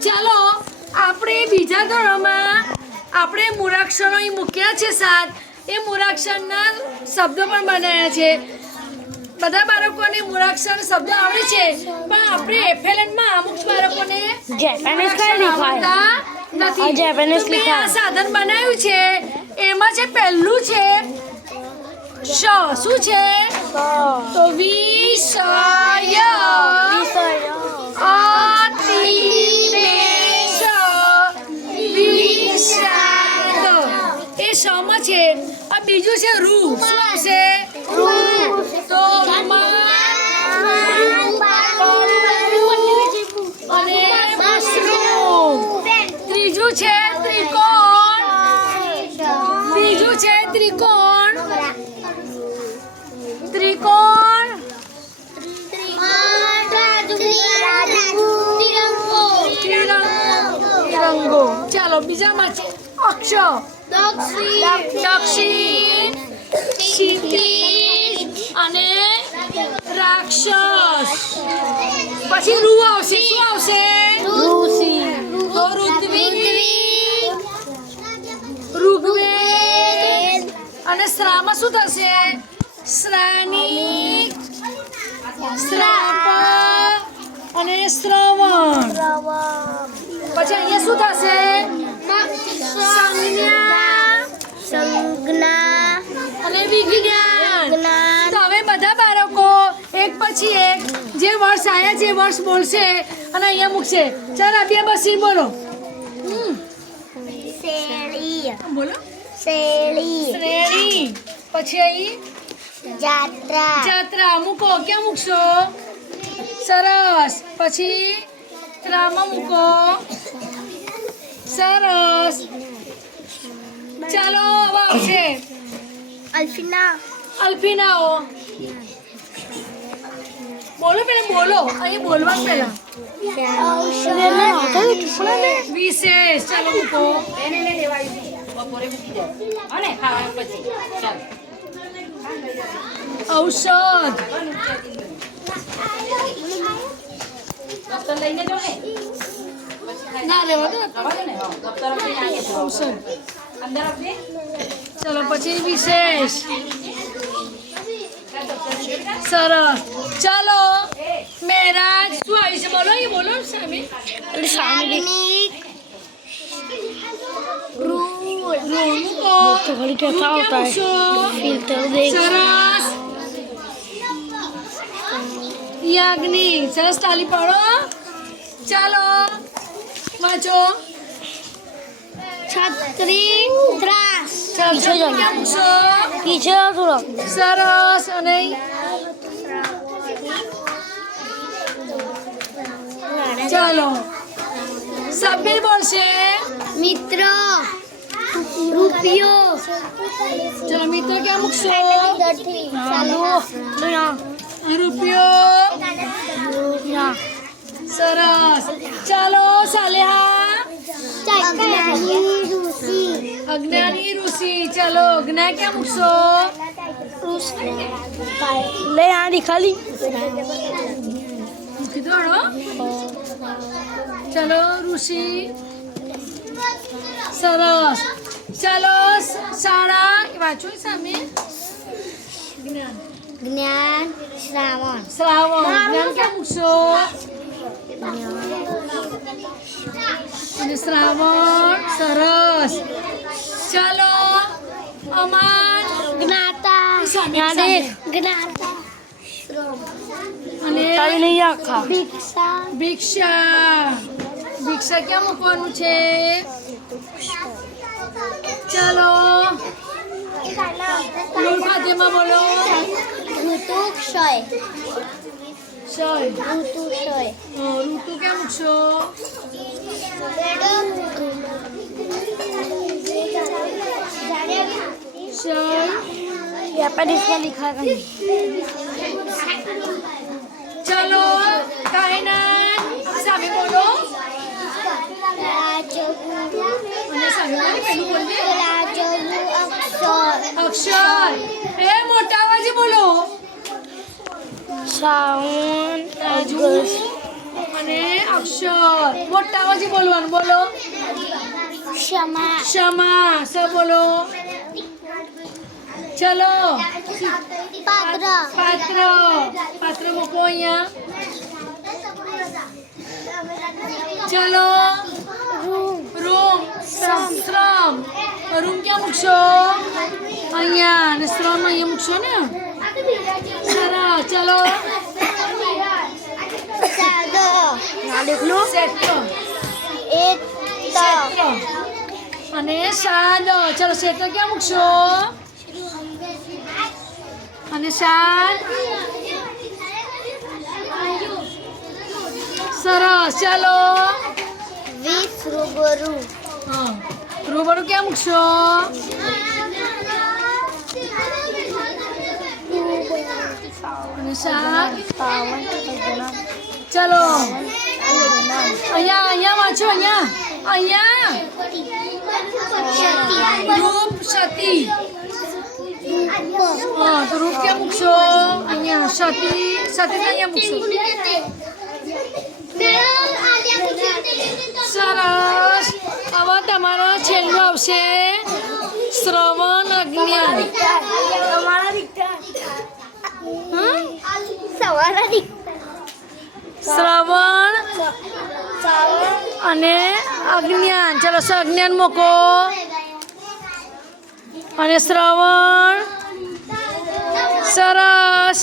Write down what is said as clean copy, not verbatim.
ચાલો આપણે બીજા ધોરણમાં આપણે મૂળાક્ષરો અહીં મૂક્યા છે 7 એ મૂળાક્ષરના શબ્દો પણ બનાવ્યા છે બધા બાળકોને મૂળાક્ષર શબ્દ આવડે છે પણ આપણે એફએલએનમાં અમુક બાળકોને જાપાનીઝ કઈ લખાય નથી જાપાનીઝ તો મેં લખાય આ સાધન બનાવ્યું છે એમાં છે પહેલું છે શ શું છે તો વિષય અતિમેષ વિષાદ એ શમાં છે આ બીજું છે રૂ શું આવશે તો અને મશરૂમ ત્રીજું છે ત્રિકોણ ત્રીજું છે ત્રિકોણ ત્રિકોણ તિરંગો ચાલો બીજામાં છે અક્ષર દક્ષિણ ક્ષિતિજ અને રાક્ષસ પછી રૂ આવશે શું આવશે તો ઋત્વિક ઋગ્વેદ અને શ્રામાં શું થશે શ્રાનિક શ્રાપ અને શ્રવણ પછી અહીંયા શું થશે સંજ્ઞા અને વિજ્ઞાન તો હવે બધા બાળકો એક પછી એક જે વર્ષ આવ્યા છે વર્ષ બોલશે અને અહીંયા મૂકશે ચાલ આપ્યા બસી બોલો બોલો શ્રેણી પછી અહીં જાત્રા મૂકો ક્યાં મૂકશો સરસ પછી ત્રામાં મૂકો સરસ ચાલો હવે આવશે અલ્ફિનાઓ બોલો પેલા બોલો અહીં બોલવાનું પેલા વિશેષ ચાલો મૂકો ઔષધ ના રેવા દો ઔષધ ચલો પછી વિશેષ સરસ ચાલો મેરાજ શું આવી છે બોલો એ બોલો સામે સરસ યાજ્ઞિ સરસ તાલી પાડો ચાલો વાંચો છત્રી ત્રાસ સરસ અને ચાલો સભ્ય બોલશે મિત્ર રૂપિયો ચલો મિત્ર ક્યાં મૂકશો રૂપિયો સરસ ચાલો સાલેહા અજ્ઞાની ઋષિ ચાલો અજ્ઞા ક્યાં મૂકશો લે આડી ખાલી મૂકી દો ચાલો ઋષિ સરસ ચાલો શાળા વાંચો સામે જ્ઞાન શ્રાવણ જ્ઞાન ક્યાં મૂકશો અને શ્રાવણ સરસ ચાલો અમાન જ્ઞાતા અને ભિક્ષા ક્યાં મૂકવાનું છે ચાલો નૂર ફાતેમા બોલો ઋતુક્ષય ઋતુ ક્યાં મૂકશો जापानीज में लिखा है चलो कायनात सामे बोलो અને સામે બોલી પહેલું બોલજે અક્ષર એ મોટા અવાજે બોલો सावन રાજુ અને અક્ષર મોટા અવાજથી બોલવાનું બોલો ક્ષમા ક્ષમા સ બોલો ચલો પાત્ર પાત્ર પાત્ર મૂકો અહીંયા ચલો રૂમ શ્રમ રૂમ ક્યાં મૂકશો અહીંયા અને શ્રમ અહીંયા મૂકશો ને સરસ ચલો સાદો ના દેખ લો ક્ષેત્ર એક ક્ષેત્ર અને સાદ ચલો ક્ષેત્ર ક્યાં મૂકશો અને સાદ સરસ ચાલો વીસ રૂબરૂ હા રૂબરૂ ક્યાં મૂકશો અને સાત ચલો અહીંયા વાંચો અહીંયા રૂપ સતી હા તો રૂપ ક્યાં મૂકશો અહીંયા સતી અહીંયા મૂકશો સરસ હવે તમારો છેલ્લું આવશે શ્રવણ અજ્ઞાન શ્રવણ અને અજ્ઞાન ચલો અજ્ઞાન મૂકો અને શ્રવણ સરસ